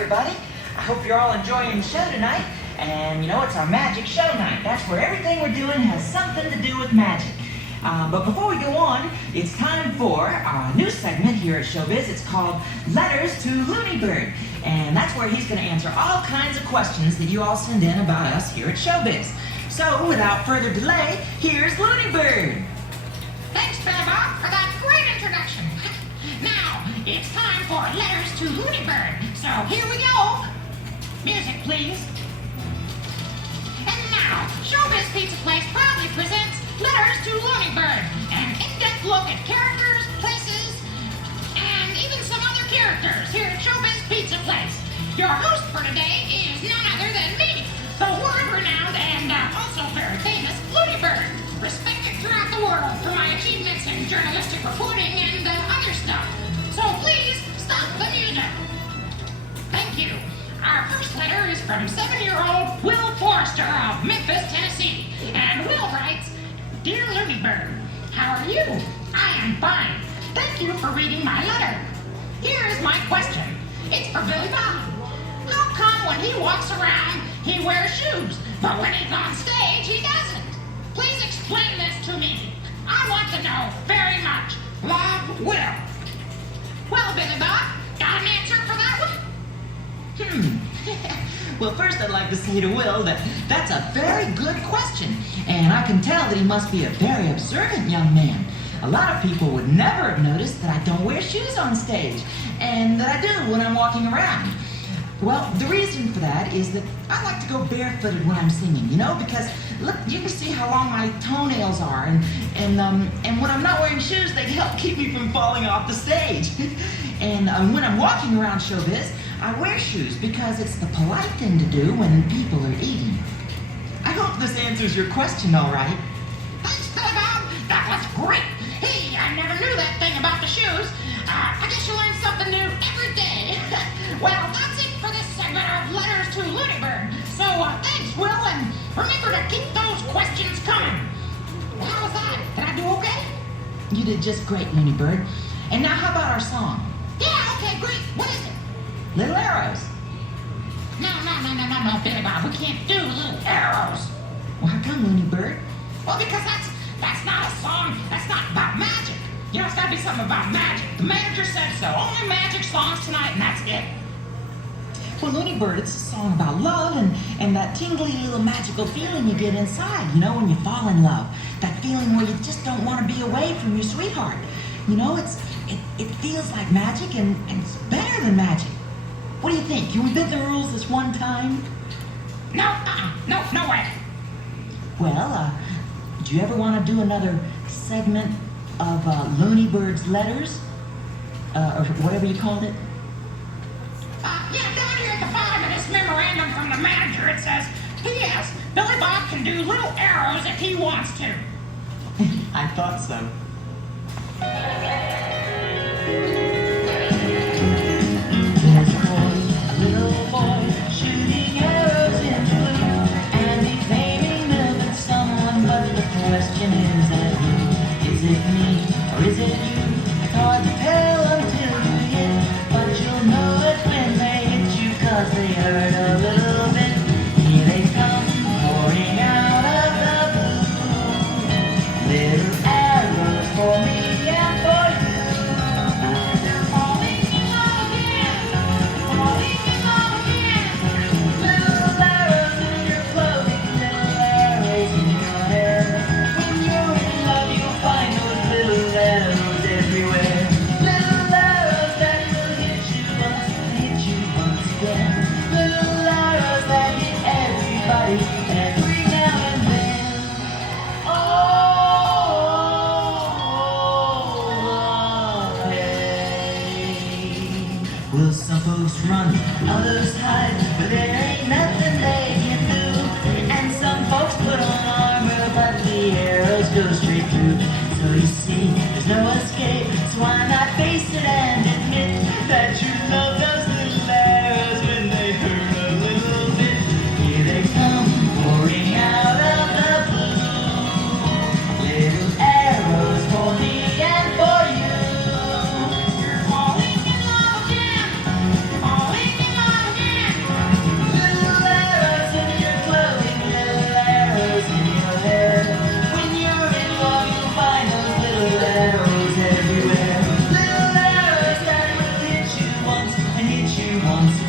everybody. I hope you're all enjoying the show tonight. And you know, it's our magic show night. That's where everything we're doing has something to do with magic. But before we go on, it's time for our new segment here at Showbiz. It's called Letters to Looney Bird. And that's where he's going to answer all kinds of questions that you all send in about us here at Showbiz. So, without further delay, here's Looney Bird. Thanks, Billy Bob, for that great introduction. Now, it's time for Letters to Looney Bird. So, here we go. Music, please. And now, Showbiz Pizza Place proudly presents Letters to Looney Bird, an in-depth look at characters, places, and even some other characters here at Showbiz Pizza Place. Your host for today is none other than me, the world-renowned and also very famous Looney Bird, respected throughout the world for my achievements in journalistic reporting and other stuff. So please, stop the music. Thank you. Our first letter is from 7-year-old Will Forrester of Memphis, Tennessee. And Will writes, Dear Looney Bird, how are you? I am fine. Thank you for reading my letter. Here is my question. It's for Billy Bob. How come when he walks around, he wears shoes, but when he's on stage, he doesn't? Please explain this to me. I want to know very much. Love, Will. Well, Billy Bob, got an answer for that one? Well, first I'd like to say to Will that that's a very good question. And I can tell that he must be a very observant young man. A lot of people would never have noticed that I don't wear shoes on stage, and that I do when I'm walking around. Well, the reason for that is that I like to go barefooted when I'm singing, you know, because look, you can see how long my toenails are, and when I'm not wearing shoes, they help keep me from falling off the stage. And when I'm walking around Showbiz, I wear shoes because it's the polite thing to do when people are eating. I hope this answers your question all right. Thanks, Billy Bob. That was great. Hey, I never knew that thing about the shoes. I guess you learn something new every day. Well, that's it for this segment of Letters to Looney Bird. So, thanks, Will, and remember to keep those questions coming. How was that? Did I do okay? You did just great, Looney Bird. And now how about our song? Yeah, okay, great. What is it? Little Arrows. No, Billy Bob. We can't do Little Arrows. Well, how come, Looney Bird? Well, because that's not a song. That's not about magic. You know, it's got to be something about magic. The manager said so. Only magic songs tonight, and that's it. Well, Looney Bird, it's a song about love and that tingly little magical feeling you get inside, you know, when you fall in love. That feeling where you just don't want to be away from your sweetheart. You know, it feels like magic, and it's better than magic. What do you think? Can we bend the rules this one time? No way. Well, do you ever want to do another segment of Looney Bird's letters? Or whatever you called it? Yeah, down here at the bottom of this memorandum from the manager, it says, P.S. Billy Bob can do little arrows if he wants to. I thought so. There's a little boy, shooting arrows in blue, and he's aiming them at someone, but the question is at who? Is it me, or is it you? It's hard to tell until you hit, but you'll know it when they hit you, 'cause they hurt a little bit. Here they come, pouring out of the blue. Little arrows for me and for you. They're falling in love again, falling in love again. Little arrows in your clothing, little arrows in your hair. When you're in love, you'll find those little arrows everywhere. Little arrows that will hit you once again. Little arrows that hit everybody every now and then. Oh, hey. Well, some folks run, others hide, but there ain't nothing they can do. And some folks put on armor, but the arrows go straight through. So you see, there's no escape, so why not face it and admit that you love those little arrows when they hurt a little bit. Here they come, pouring out of the blue. Little arrows for me and for you. You're falling in love again, falling in love again.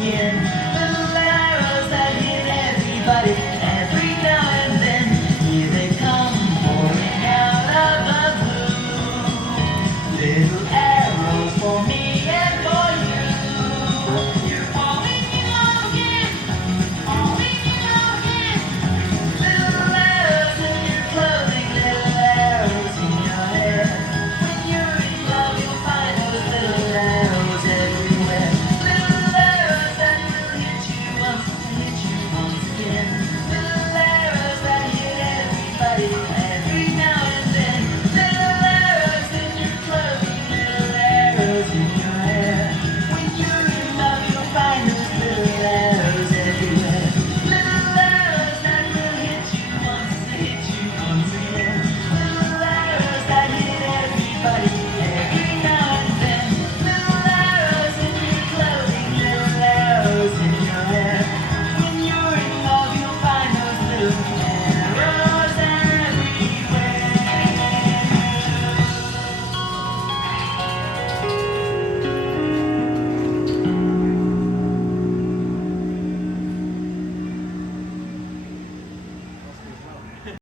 here.